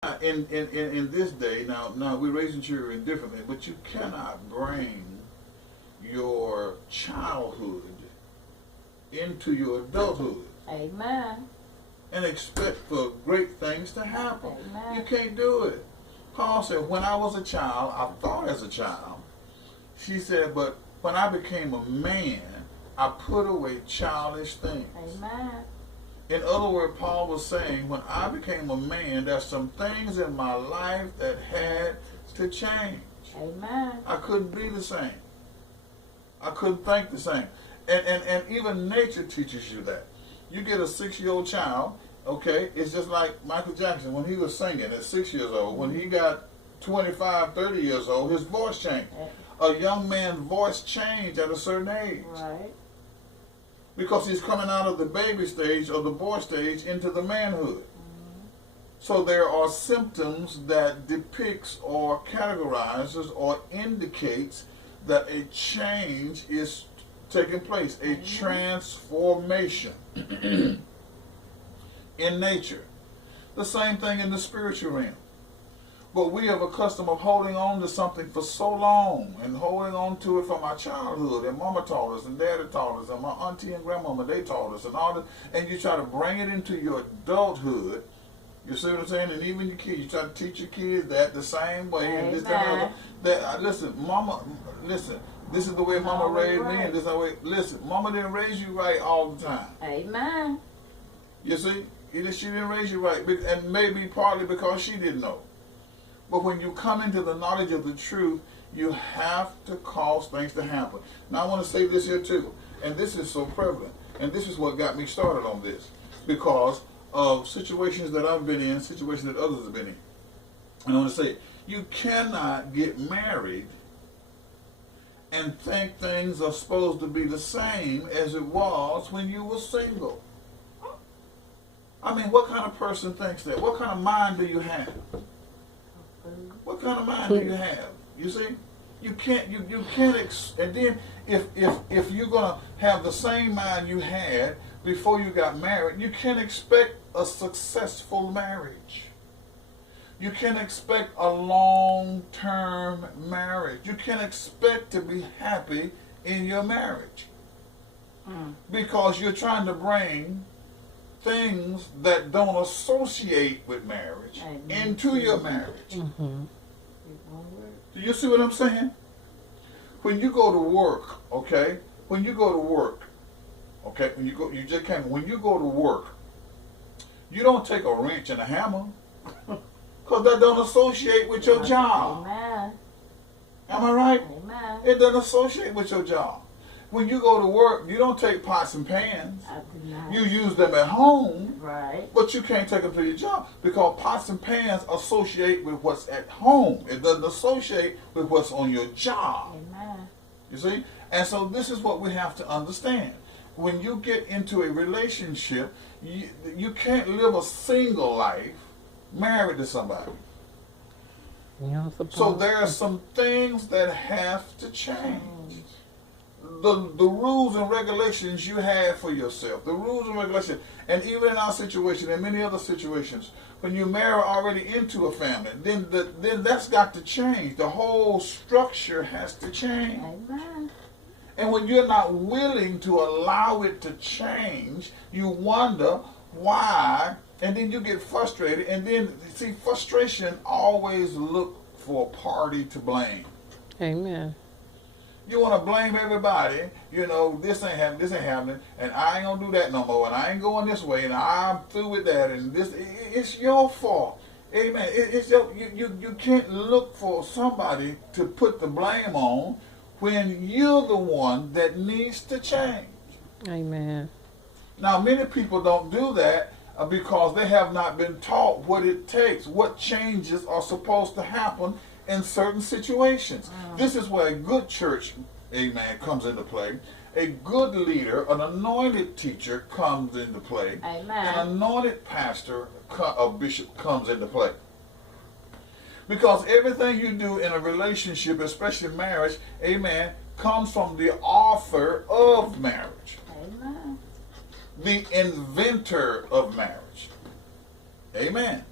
In this day, now we're raising children differently, but you cannot bring your childhood into your adulthood. Amen. And expect for great things to happen. Amen. You can't do it. Paul said, when I was a child, I thought as a child. She said, but when I became a man, I put away childish things. Amen. In other words, Paul was saying, when I became a man, there's some things in my life that had to change. Amen. I couldn't be the same. I couldn't think the same. And even nature teaches you that. You get a 6-year-old child, okay, it's just like Michael Jackson when he was singing at 6 years old. When he got 25, 30 years old, his voice changed. A young man's voice changed at a certain age. Right. Because he's coming out of the baby stage or the boy stage into the manhood. So there are symptoms that depicts or categorizes or indicates that a change is taking place, a transformation in nature. The same thing in the spiritual realm. But we have a custom of holding on to something for so long and holding on to it from our childhood. And mama taught us and daddy taught us and my auntie and grandmama, they taught us and all that. And you try to bring it into your adulthood. You see what I'm saying? And even your kids, you try to teach your kids that the same way. And this, that, listen, mama, listen, this is the way mama raised me. And this is the way, listen, mama didn't raise you right all the time. Amen. You see? She didn't raise you right. And maybe partly because she didn't know. But when you come into the knowledge of the truth, you have to cause things to happen. Now I want to say this here too, and this is so prevalent, and this is what got me started on this, because of situations that I've been in, situations that others have been in. And I want to say, you cannot get married and think things are supposed to be the same as it was when you were single. I mean, what kind of person thinks that? What kind of mind do you have? What kind of mind do you have? You see, you can't. And then if you're gonna have the same mind you had before you got married, you can't expect a successful marriage. You can't expect a long-term marriage. You can't expect to be happy in your marriage because you're trying to bring things that don't associate with marriage into your marriage. Do you see what I'm saying? When you go to work, okay? When you go to work, okay? When you go to work, you don't take a wrench and a hammer because that don't associate with your job. Amen. Am I right? Amen. It doesn't associate with your job. When you go to work, you don't take pots and pans. I do not. You use them at home, Right. but you can't take them to your job because pots and pans associate with what's at home. It doesn't associate with what's on your job. Amen. You see? And so this is what we have to understand. When you get into a relationship, you can't live a single life married to somebody. So there are some things that have to change. The rules and regulations you have for yourself, the rules and regulations, and even in our situation and many other situations, when you marry already into a family, then that's got to change. The whole structure has to change. Amen. And when you're not willing to allow it to change, you wonder why, and then you get frustrated, and then, see, frustration always look for a party to blame. Amen. You want to blame everybody, you know, this ain't happening, and I ain't going to do that no more, and I ain't going this way, and I'm through with that, and this, it's your fault. Amen. You can't look for somebody to put the blame on when you're the one that needs to change. Amen. Now, many people don't do that because they have not been taught what it takes, what changes are supposed to happen in certain situations. This is where a good church, amen, comes into play. A good leader, an anointed teacher comes into play. Amen. An anointed pastor, a bishop comes into play. Because everything you do in a relationship, especially marriage, amen, comes from the author of marriage. Amen. The inventor of marriage. Amen.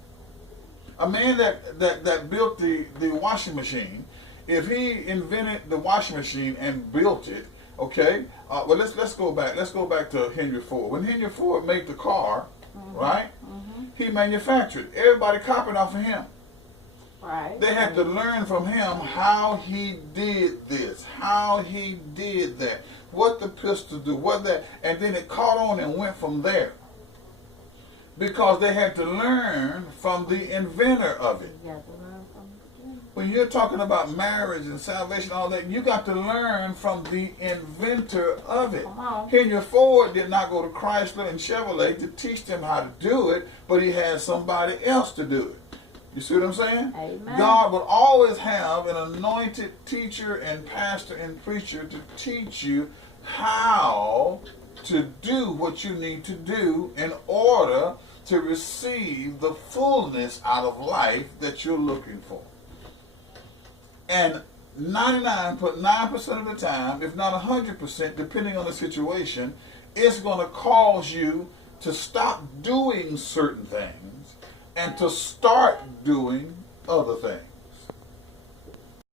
A man that built the washing machine, if he invented the washing machine and built it, okay. Well, let's go back. Let's go back to Henry Ford. When Henry Ford made the car, right? He manufactured. Everybody copied off of him. Right. They had to learn from him how he did this, how he did that, what the pistol do, what that, and then it caught on and went from there. Because they had to learn from the inventor of it. You got to learn from the beginning. When you're talking about marriage and salvation, all that, you got to learn from the inventor of it. Come on. Henry Ford did not go to Chrysler and Chevrolet to teach them how to do it, but he had somebody else to do it. You see what I'm saying? Amen. God will always have an anointed teacher and pastor and preacher to teach you how to do what you need to do in order to receive the fullness out of life that you're looking for. And 99.9% of the time, if not 100%, depending on the situation, it's going to cause you to stop doing certain things and to start doing other things.